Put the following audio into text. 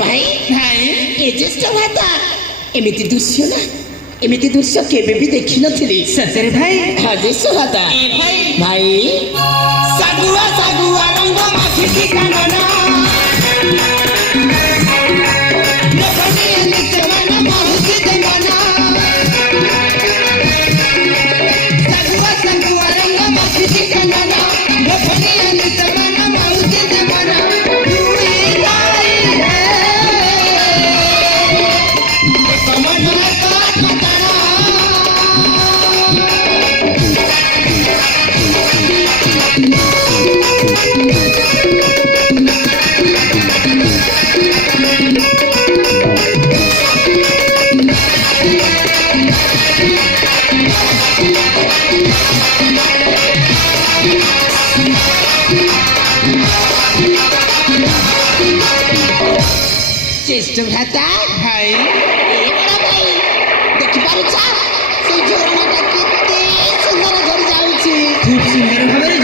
भाई भाई ए ज्येष्ठ भ्राता एमिति दृश्य ना एमिति दृश्य केबे भी देखि नथिली सତରେ भाई हाँ ज्येष्ठ भ्राता ए भाई भाई सागुआ सागुआ रंग माखी ठिकाना लोभनीय नित्यमान माहुति देवाना सागुआ सागुआ रंग माखी ठिकाना लोभनीय नित्यमान माहुति देवाना दुई लाई है कमना का कतरा ज्येष्ठ भ्राता भाई ए बड़ा भाई देखि पारुछ से झरणाटा केते सुंदर झरी जाउछि खूब सुंदर भाବରେ